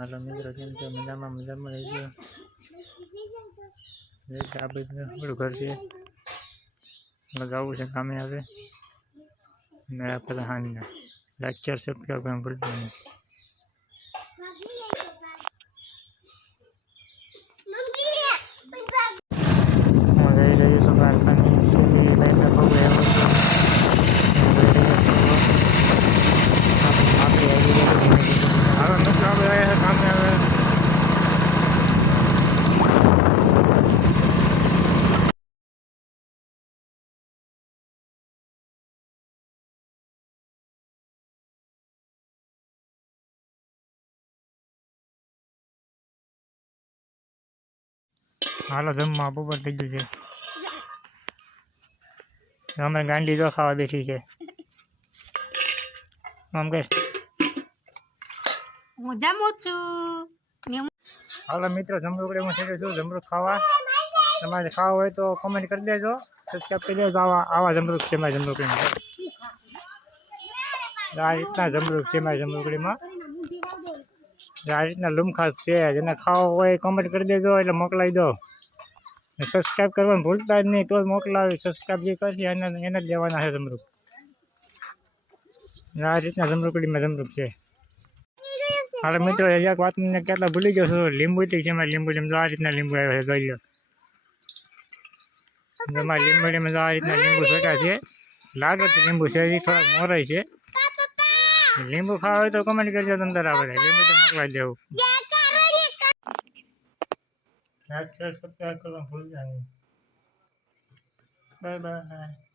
હાલો મિત્રો, કેમ છો? મજામાં રહીશું. આ બધું આપણું ઘર છે. જવું છે કામે આવે ને આપણે હાંજના લેક્ચર સબસ્ક્રાઈબ કરવાનું ભૂલતા નહીં. હું જઈ રહ્યો છું કારખાને લઈને બહુ આવ્યો છું. હાલો મિત્રો, આપણે આવ્યા કામે આવે. હાલો જમવા બપોર થઈ ગયું છે. અમે ગાંડી જો ખાવા બેઠી છે. આમ કે હું જમું છું. હાલો મિત્રો, જમરૂકડી હું શીખું છું. જમરૂક ખાવા તમારે ખાવા હોય તો કોમેન્ટ કરી દેજો, સબસ્ક્રાઈબ કરી દેજો. આવા જમરૂક છે મારી જમરૂકડીમાં. આ રીતના જમરૂક છે મારી જમરૂકડીમાં. આ રીતના લુમખાસ છે. જેને ખાવા હોય કોમેન્ટ કરી દેજો એટલે મોકલાવી દો. સબસ્ક્રાઈબ કરવાનું ભૂલતા જ નહીં, તો જ મોકલાવી. સબસ્ક્રાઈબ જે કરશે એને જ લેવાના છે જમરૂક. આ રીતના જમરૂકડીમાં જમરૂક છે. હાલો મિત્રો, એક વાત મને કેટલા ભૂલી ગયો છું. લીંબુ છે મારી લીંબુડીમાં. આ રીતના લીંબુ આવ્યો છે, જોઈ લો. મારી લીંબુડીમાં આ રીતના લીંબુ છોટ્યા છે. લાગે તો લીંબુ છે, એ થોડાક મોરાય છે. લીંબુ ખાવા હોય તો કમેન્ટ કરજો. અંદર આપણે લીંબુ તો મોકલાવી દેવું. સબસ્ક્રાઈબ કરવાનું ભૂલતા નહીં. Bye bye.